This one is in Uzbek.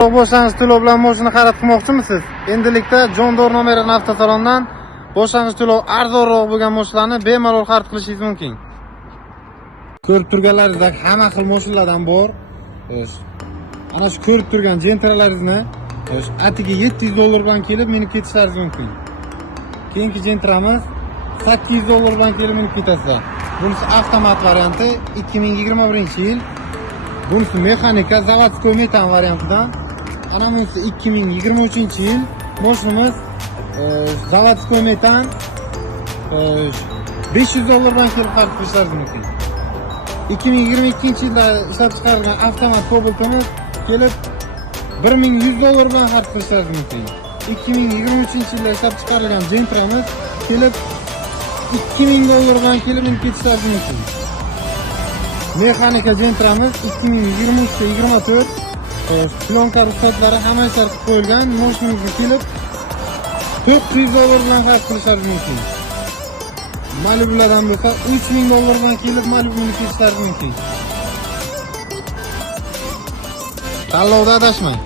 Boshlang'ich to'lov bilan mashina xarid qilmoqchimisiz? Endilikda John Deere nomeri avtosalondan boshlang'ich to'lov arzonroq bo'lgan mashinalarni bemalol xarid qilishingiz mumkin. Ko'rib turganlaringizdek hamma xil mashinalardan bor. Ana shu ko'rib turgan Gentralaringizni atiga $700 bilan kelib minib ketishlaringiz mumkin. Keyingi Gentramiz $800 bilan kelib minib ketasizlar. Bunisi avtomat varianti 2021-yil. Bunisi mexanika zavodskoy metan variantidan. Ana bunisi 2023-yil. Mashinamiz zavodskoy metan $500 bilan kelib xarid qilishlaringiz mumkin. 2022-yilda ishlab chiqarilgan avtomat Cobalt'imiz kelib $1100 bilan xarid qilishlaringiz mumkin. 2023-yilda ishlab chiqarilgan Gentramiz kelib $2000 bilan kelib minib ketishlaringiz mumkin. Mexanika Gentramiz 2023-24 plonka ruxsatlari hamma ishlar qo'yilgan. Mashinamizga kelib $400 bilan xarid qilishlaringiz mumkin. Malibulardan bo'lsa $3000 bilan kelib Malibuni ketishlaringiz mumkin. Tanlovda adashmang.